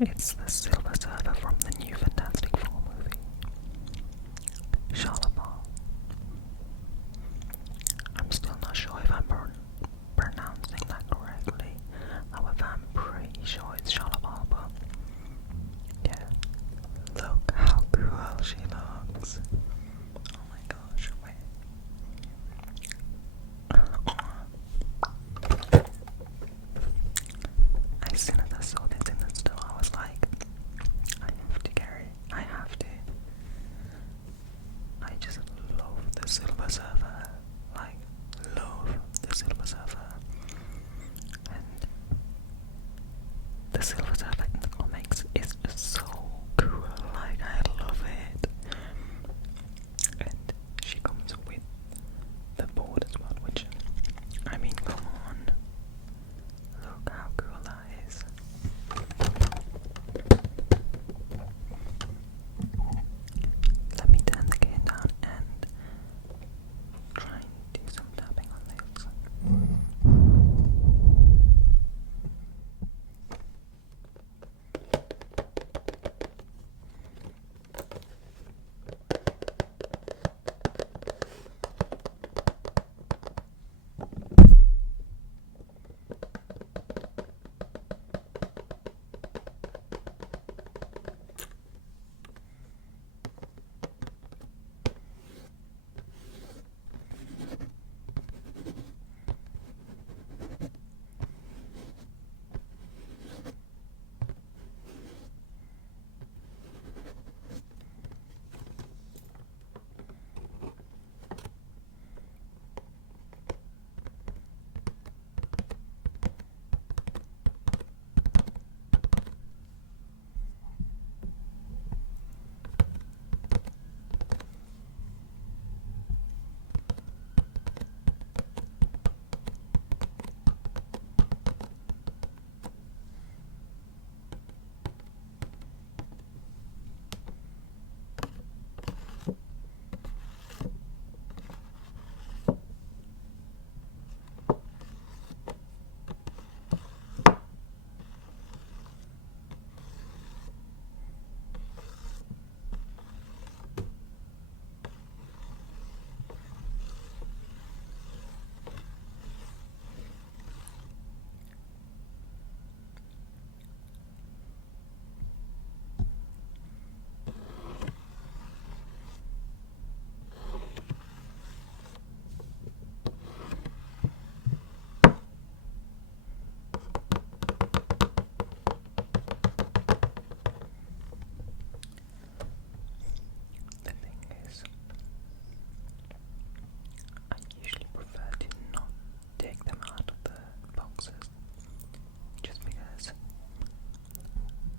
it's the Silver Surfer from the new Fantastic Four movie. Shalabal. I'm still not sure if I'm pronouncing that correctly. However, I'm pretty sure it's Shalabal, but yeah. Look how cool she looks. Oh my gosh, wait. As soon as I saw this in the store, I was like, I have to carry it. I have to. I just love the Silver Surfer. Like, love the Silver Surfer. And the Silver Surfer in the comics is just so cool. Like, I love it. And she comes with the board as well, which, I mean, come on. Look how cool that is. Let me turn the game down and try and do some tapping on this.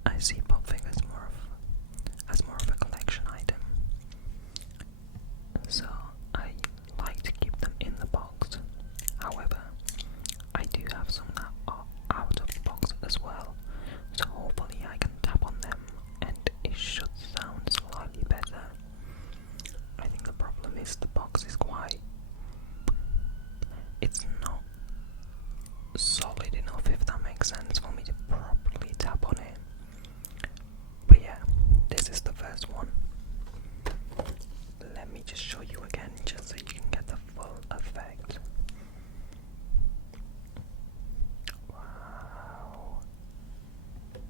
I see pop figures as more of a collection item, so I like to keep them in the box. However, I do have some that are out of the box as well, so hopefully I can tap on them and it should sound slightly better. I think the problem is the box is it's not solid enough, if that makes sense, for me to properly tap on it. But yeah, this is the first one. Let me just show you again, just so you can get the full effect. Wow.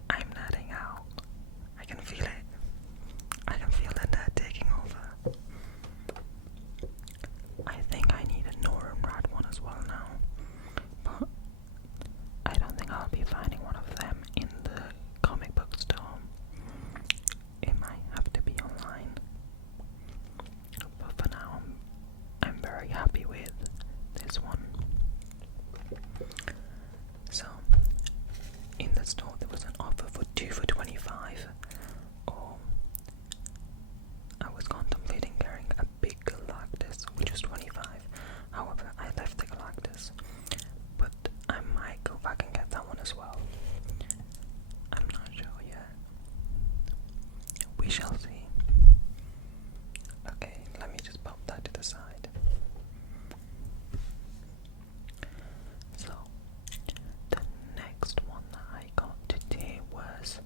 I'm nerding out. I can feel it. I can feel the nerd taking over. I think I need a Norm Rad one as well now. But I don't think I'll be finding one of them in the comic book store. It might have to be online. But for now, I'm very happy with this one. So, in the store there was an offer for 2 for $25, or I was contemplating carrying a big Galactus, which was $25. However, I left the Galactus, but I might go back and get that one as well. I'm not sure yet. We shall see. Okay, let me just pop that to the side. So, the next one that I got today was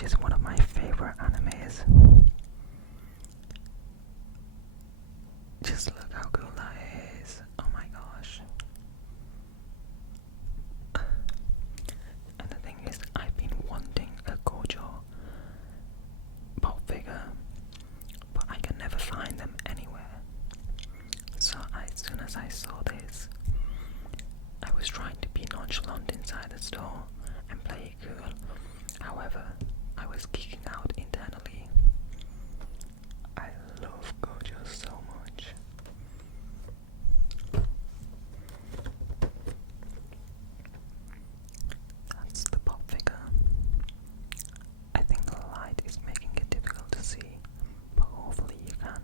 which is one of my favorite animes. Just look how cool that is. Oh my gosh. And the thing is, I've been wanting a Gojo pop figure, but I can never find them anywhere. So as soon as I saw this, I was trying to be nonchalant inside the store and play it cool. However, I was geeking out internally. I love Gojo so much. That's the pop figure. I think the light is making it difficult to see, but hopefully you can.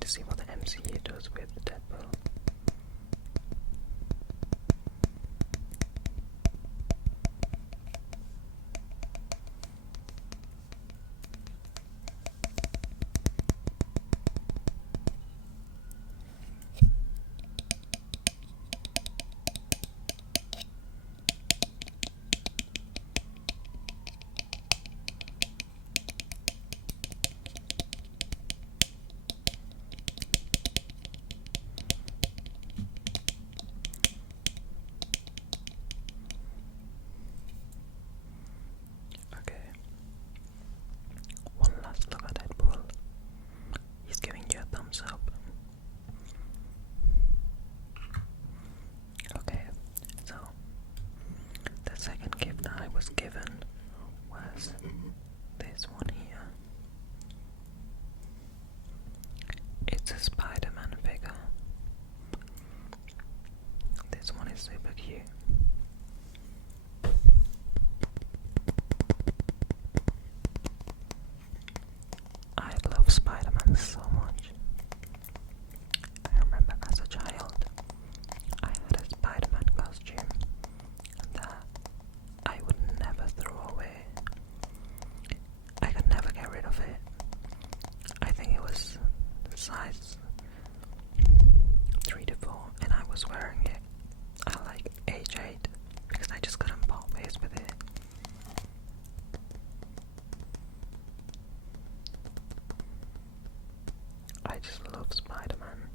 to see what the MCU does with Deadpool. Look at Deadpool. He's giving you a thumbs up. Okay, so the second gift I was given was this one here. It's a Spider-Man figure. This one is super cute. Spider-Man so much. I remember as a child, I had a Spider-Man costume that I would never throw away. I could never get rid of it. I think it was the size 3 to 4, and I was wearing it at like age 8 because I just couldn't part ways with it. I just love Spider-Man.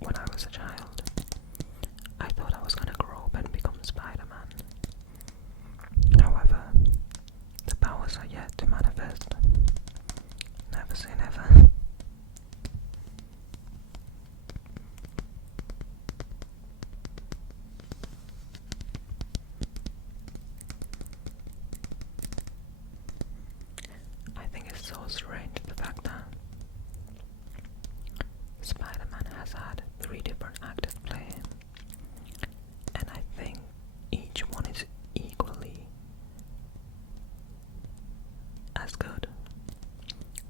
When I was a child, I thought I was gonna grow up and become Spider-Man. However, the powers are yet to manifest. Never say never. So strange the fact that Spider-Man has had 3 different actors play him, and I think each one is equally as good,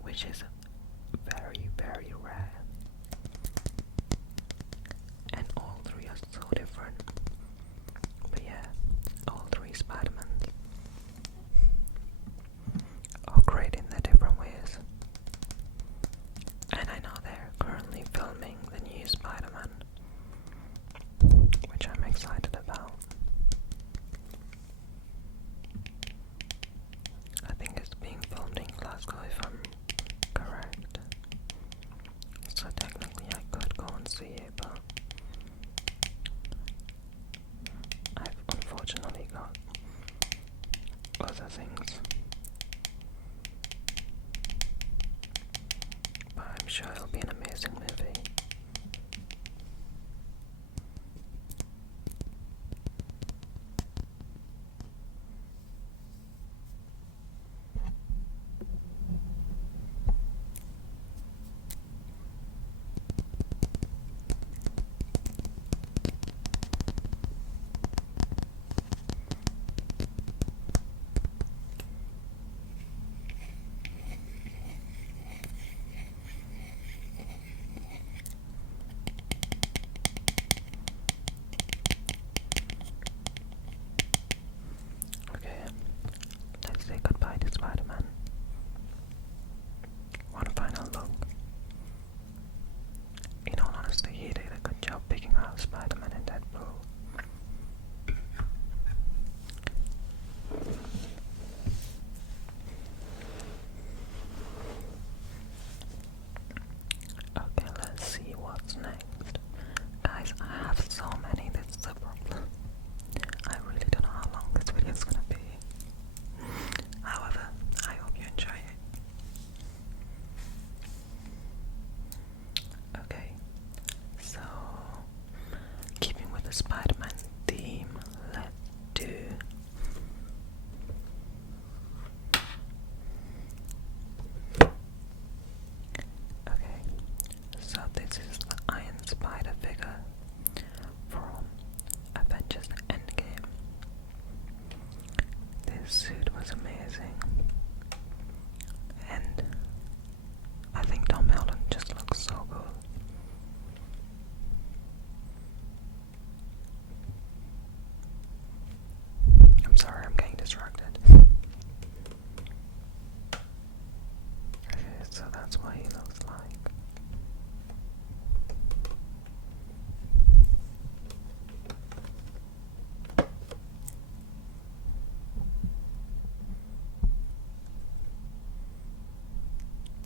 which is very, very rare. And all 3 are so different. But yeah, all 3 Spider-Mans are great in their different ways. And I know they're currently filming the new Spider-Man, which I'm excited about. I think it's being filmed in Glasgow if I'm correct. So technically I could go and see it, but I've unfortunately got other things. But I'm sure it'll be an amazing movie. Say goodbye to Spider-Man. One final look. In all honesty, he did a good job picking out Spider-Man and Deadpool. Okay, let's see what's next. Guys, I have so many, this is a problem. I really don't know how long this video is gonna be. However, I hope you enjoy it. Okay, so keeping with the Spider-Man theme, let's do okay, so this is the Iron Spider figure from Avengers Endgame. This suit was amazing. And I think Tom Holland just looks so good. I'm sorry, I'm getting distracted. Okay, so that's what he looks like.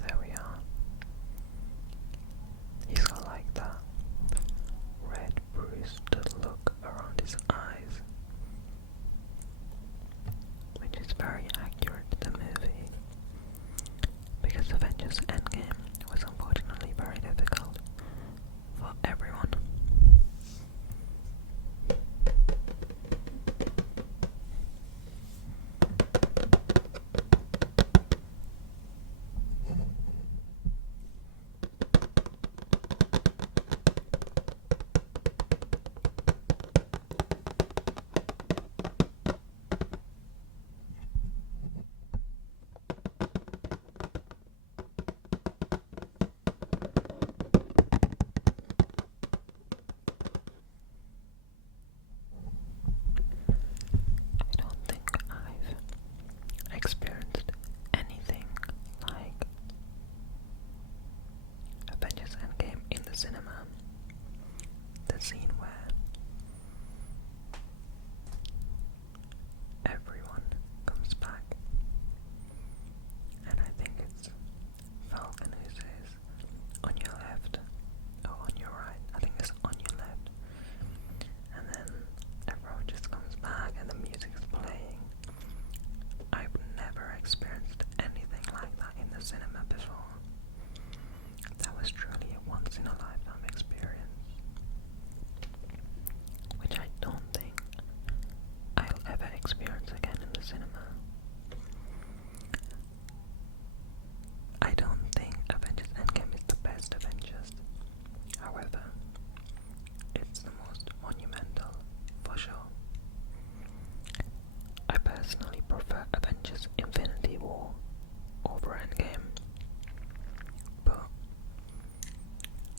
There we are. He's got like that red bruised look around his eyes, which is very accurate to the movie, because Avengers Endgame was unfortunately very difficult for everyone. I don't think I've experienced anything like Avengers Endgame in the cinema. The scene where everyone comes back, and I think it's Falcon who says, "On your left," or "On your right." I think it's "On your left," and then everyone just comes back and the music is playing. I've never experienced anything like that in the cinema before. That was truly a once in a lifetime experience, which I don't think I'll ever experience again in the cinema. I don't think Avengers Endgame is the best Avengers. However, it's the most monumental, for sure. I personally prefer Avengers Infinity War over Endgame, but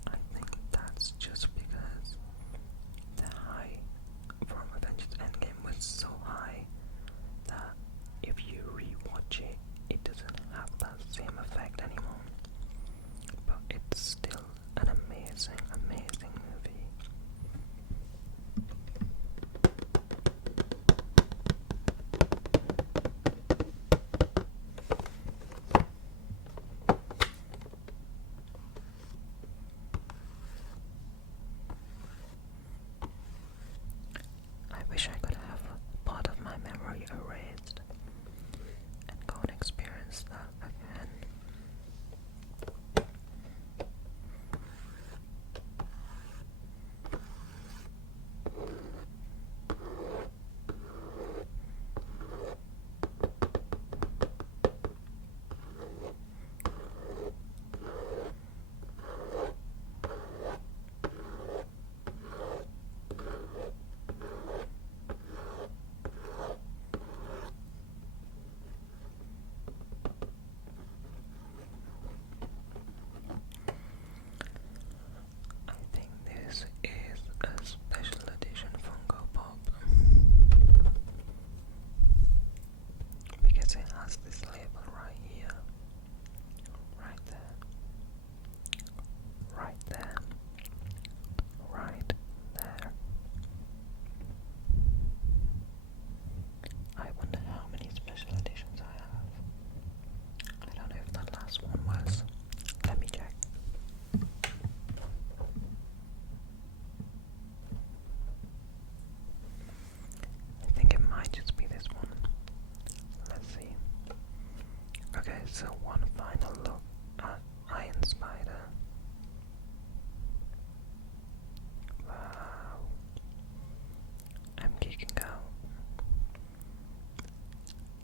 I think that's just because the high from Avengers Endgame was so high that if you rewatch it, it doesn't have that same effect anymore. But it's still an amazing, amazing movie. I wish I could have part of my memory erased and go and experience that again. I think this is a special edition Funko Pop because it has this label right here, right there, right there, right there. I wonder how many special editions I have. I don't know if that last one was. Let me check. I think it might just be this one. Let's see. Okay, so one final look at Iron Spider. Wow. I'm geeking out.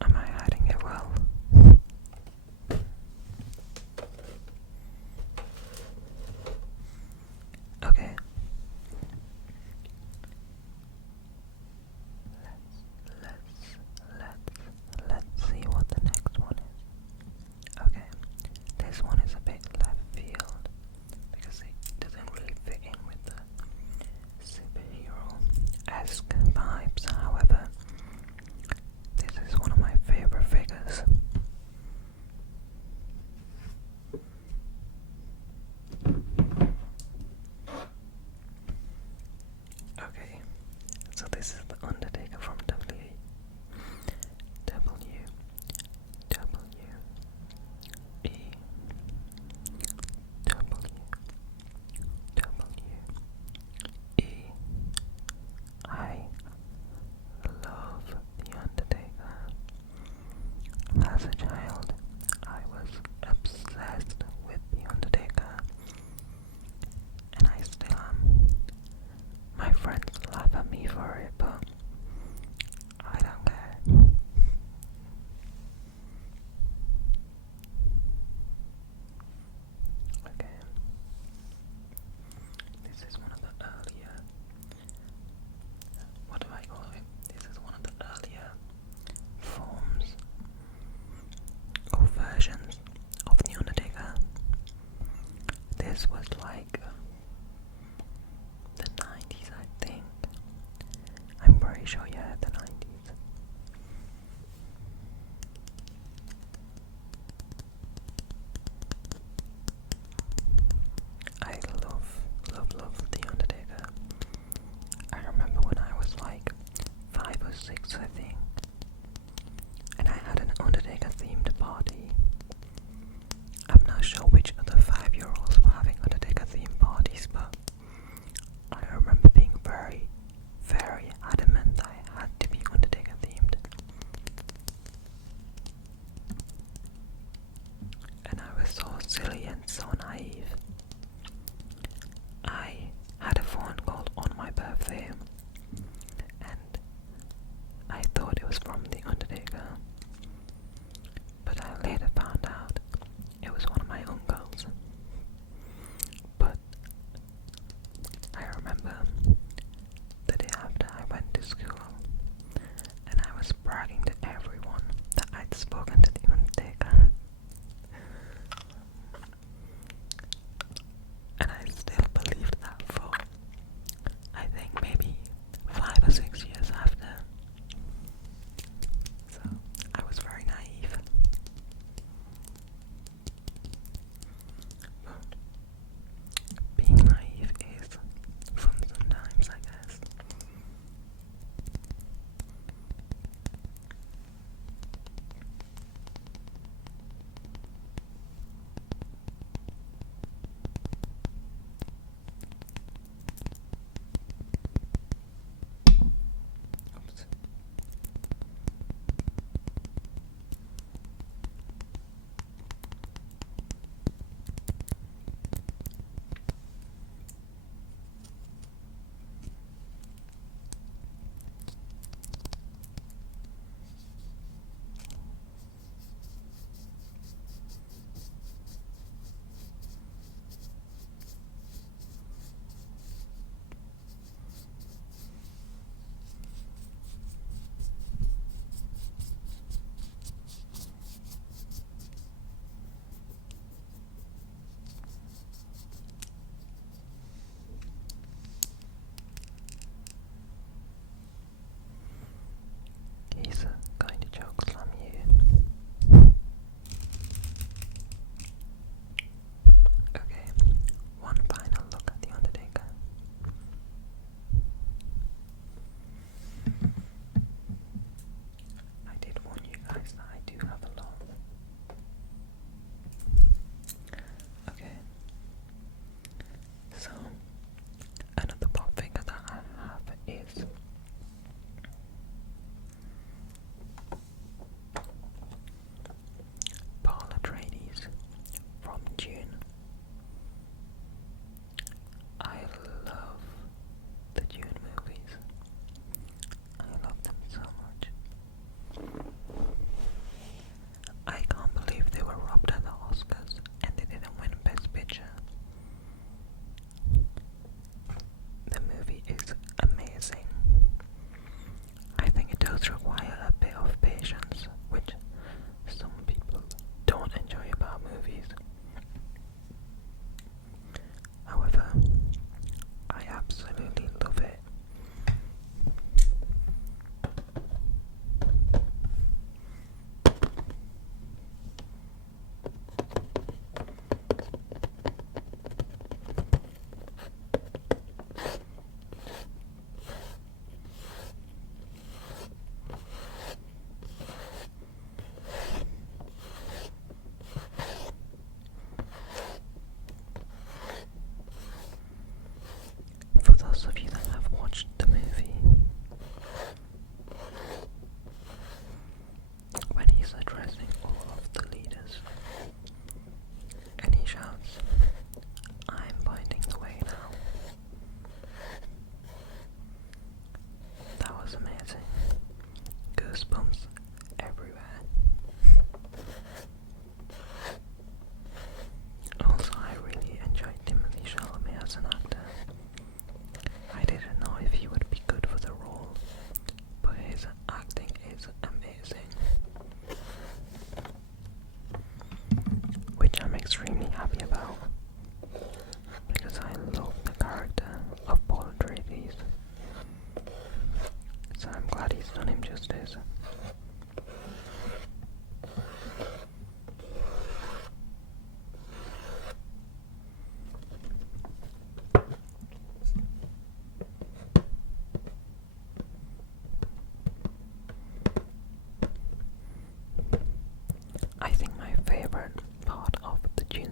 Am I hiding it well? Okay. Let's As a child, I was obsessed with The Undertaker, and I still am. My friends laugh at me for it, but I don't care. Okay. This is one of the earlier, what do I call it? This is one of the earlier forms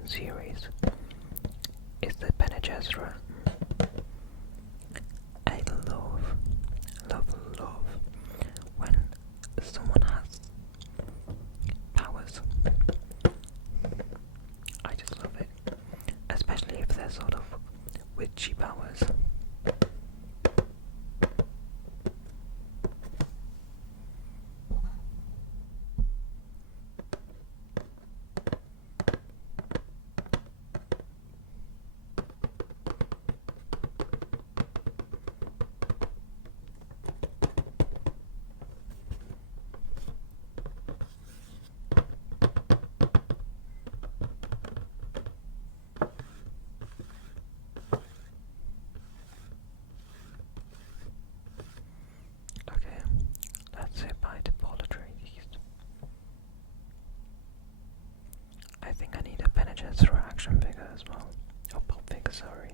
series is the Bene Gesserit. I love when someone has powers. I just love it, especially if they're sort of witchy powers. I think I need a Bene Gesserit action figure as well. Oh, pop figure, sorry.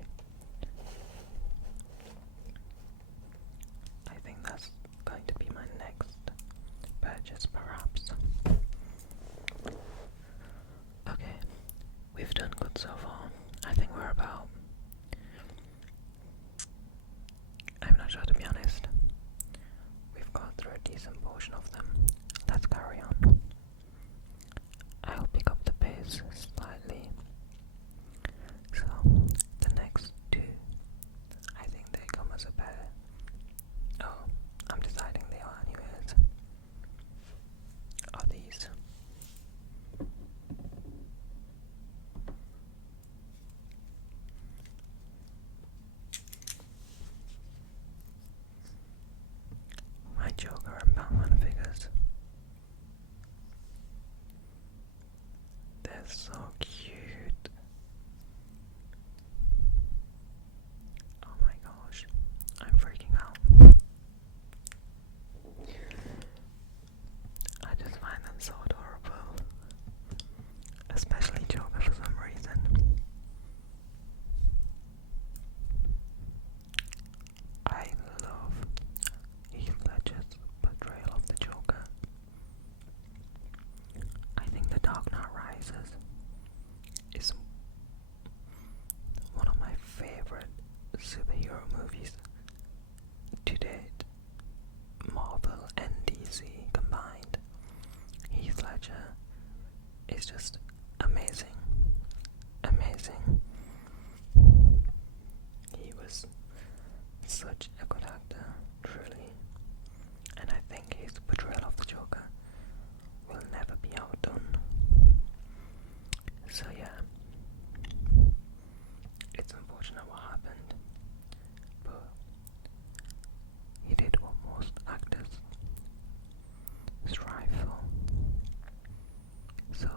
I think that's going to be my next purchase, perhaps. Okay, we've done good so far. I think we're about... I'm not sure, to be honest. We've got through a decent portion of them. Let's carry on. I'll pick up the pace slightly. So, the next two, I think they come as a pair. Oh, I'm deciding they are anyways. Are these? My Joker and Batman figures. They're so cute. Oh my gosh, I'm freaking out. I just find them so adorable. Especially Joker for some reason. I love Heath Ledger's portrayal of the Joker. I think The Dark Knight Rises is one of my favorite superhero movies to date. Marvel and DC combined. Heath Ledger is just amazing. Amazing. He was such a good actor, truly. And I think his portrayal of the Joker will never be outdone. So yeah, it's unfortunate what happened, but he did what most actors strive for. So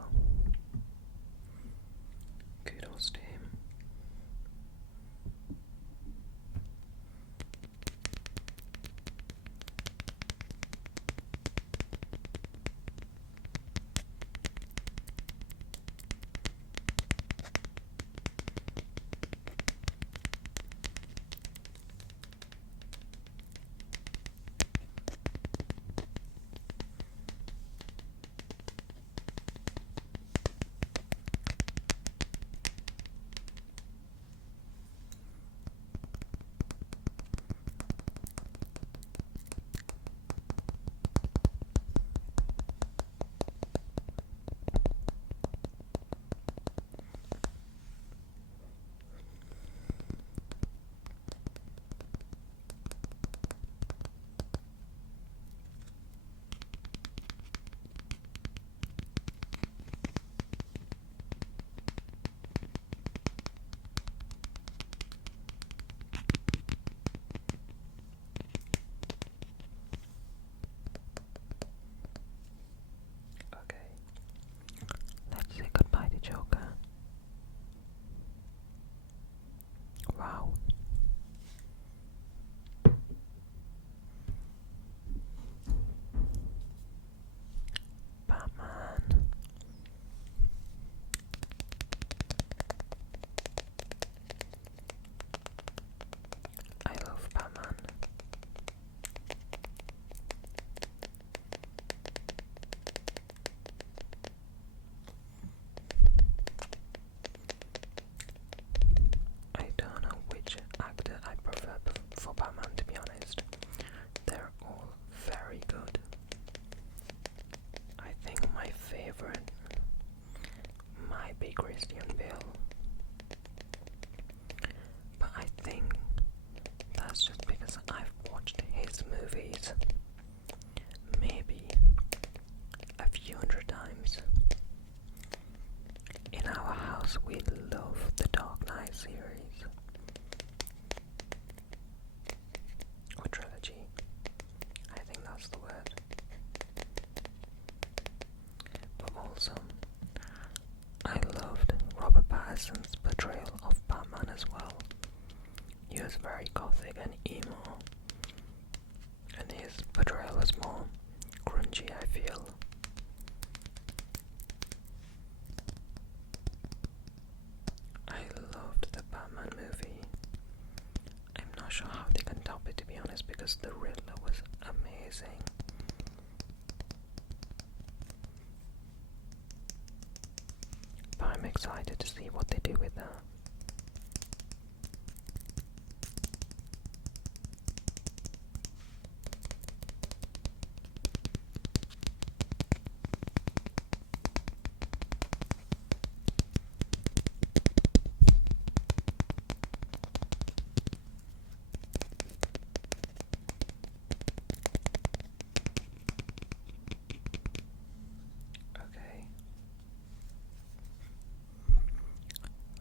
be Christian Bale. But I think that's just because I've watched his movies maybe a few hundred times. In our house we love the Dark Knight series. Or trilogy. I think that's the word. But also, I loved Robert Pattinson's portrayal of Batman as well. He was very gothic and emo, and his portrayal was more grungy, I feel. I loved the Batman movie. I'm not sure how they can top it, to be honest, because the Riddler was amazing. But I'm excited to see what they do with that.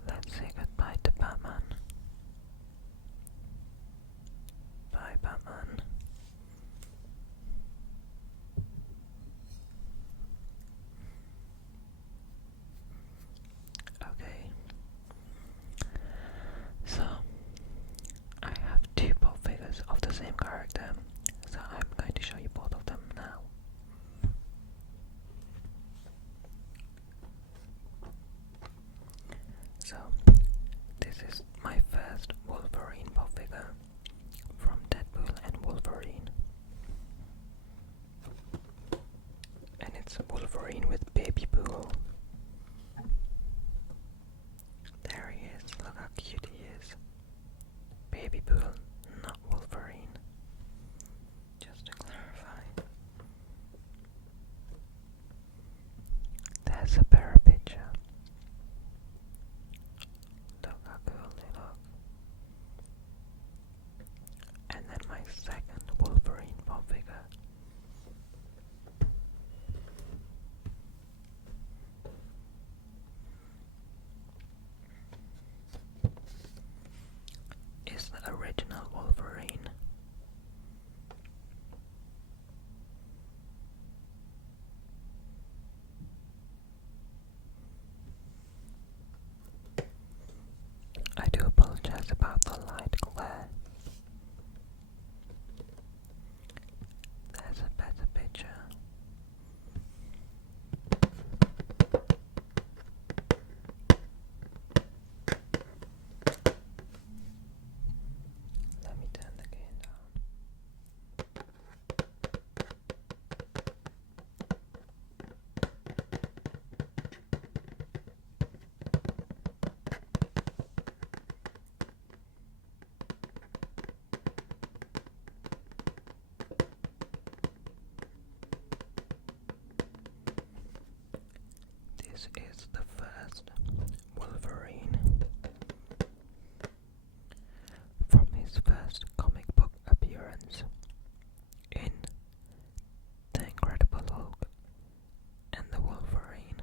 Let's say goodbye to Batman. Bye, Batman. Okay. So, I have two pop figures of the same character, so I'm going to show you both of them now. So, this is my first Wolverine pop figure from Deadpool and Wolverine. And it's Wolverine with Baby Pool. There he is, look how cute he is. Baby Pool, not Wolverine. Just to clarify. There's a better picture. Look how cool they look. And then my second Wolverine pop figure. Is the original Wolverine. I do apologize about the light glare. There's a better picture. Let me turn the gain down. This is the first Wolverine from his first comic book appearance in The Incredible Hulk and the Wolverine.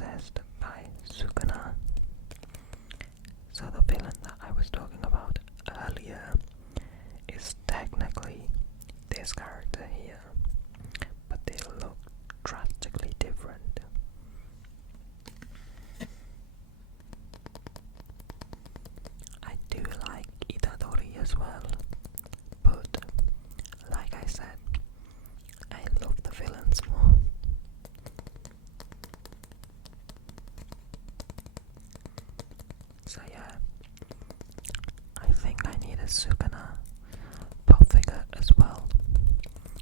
possessed by Sukuna. So the villain that I was talking about earlier is technically this character here, but they look drastically different. I do like Itadori as well, but like I said, I love the villains more. So yeah, I think I need a Sukuna pop figure as well,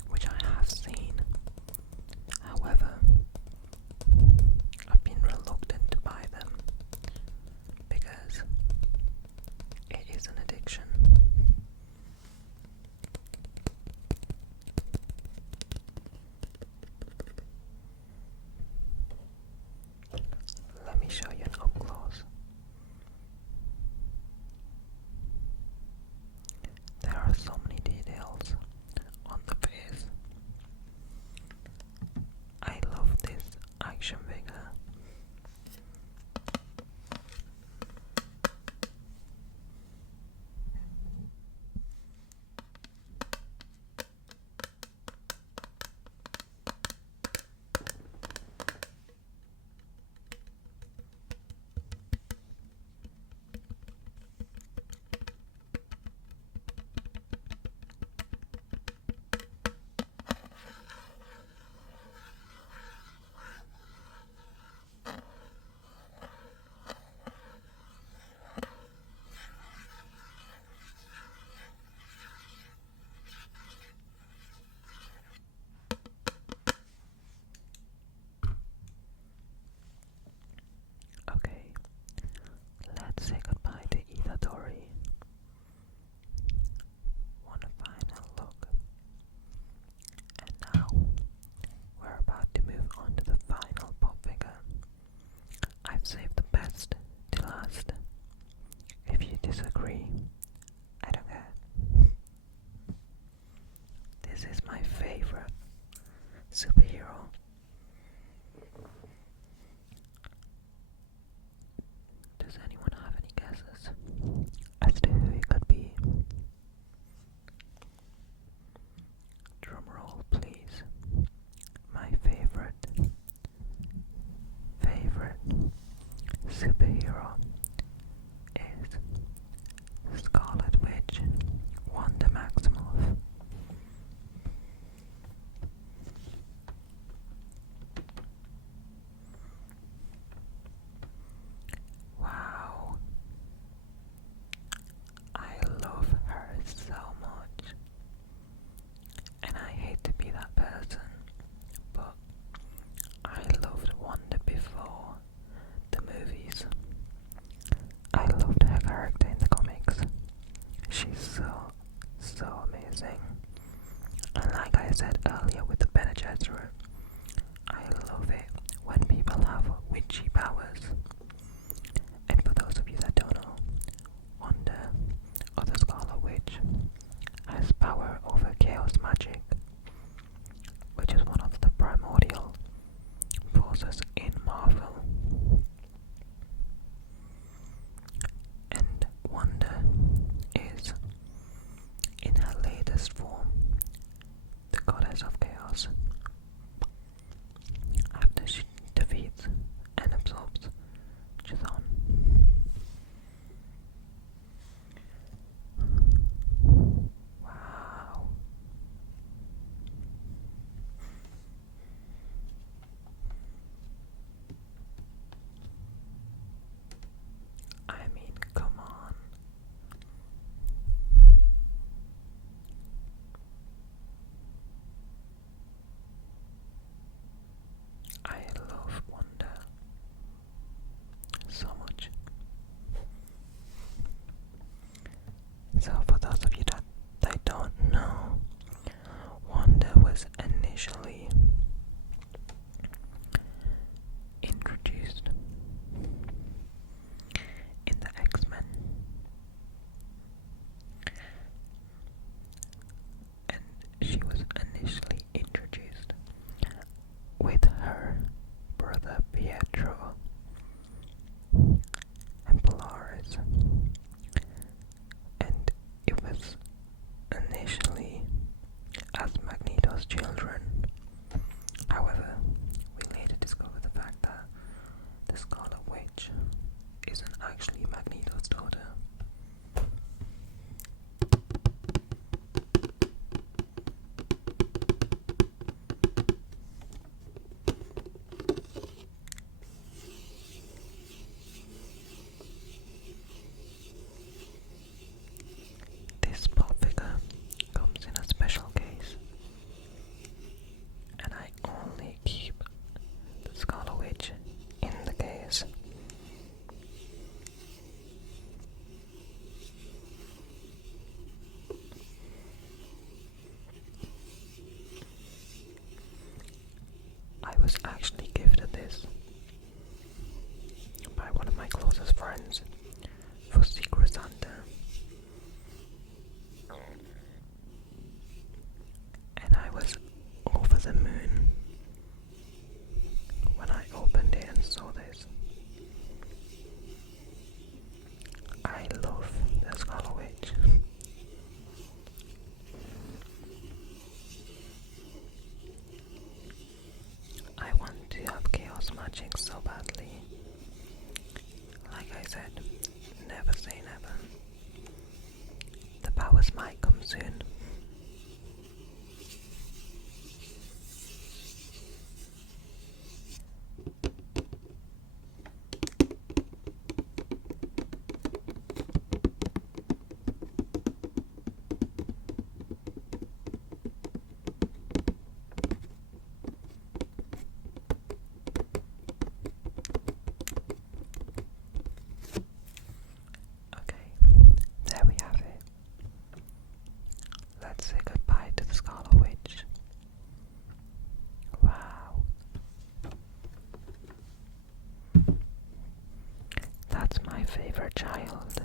which I have seen. However, I've been reluctant to buy them because it is an addiction. Let me show you an up close. There are so many details on the face. I love this action figure. Okay, let's say goodbye to Itadori. One final look. And now, we're about to move on to the final pop figure. I've saved the best to last. If you disagree, I don't care. This is my favorite superhero. Does anyone have any guesses as to who it could be? Drum roll, please. My favorite superhero is Scarlet Witch, Wanda Maximoff. Wow, I love her so much, and I hate to be that person, but I loved Wanda before the movies. I loved her character in the comics. She's so amazing. And like I said earlier with the Bene Gesserit, I love it when people have witchy powers. And for those of you that don't know, Wanda, or the Scarlet Witch, has power over chaos magic, which is one of the primordial forces in Marvel. And Wanda is, in her latest form, the goddess of chaos. After she defeats and absorbs Chthon. Wow. I mean, come on. I love Wanda so much. So for those of you that don't know, Wanda was initially introduced in the X-Men, and she was initially introduced with her brother Pietro Scarlet Witch isn't actually Magneto's daughter. This pop figure comes in a special case, and I only keep the Scarlet Witch in the case. I was actually gifted this by one of my closest friends for Secret Santa, and I was over the moon when I opened it and saw this. I love the Scarlet Witch. I want to have chaos magic so badly. Like I said, never say never. The powers might come soon. There we have it. Let's say goodbye to the Scarlet Witch. Wow. That's my favorite child.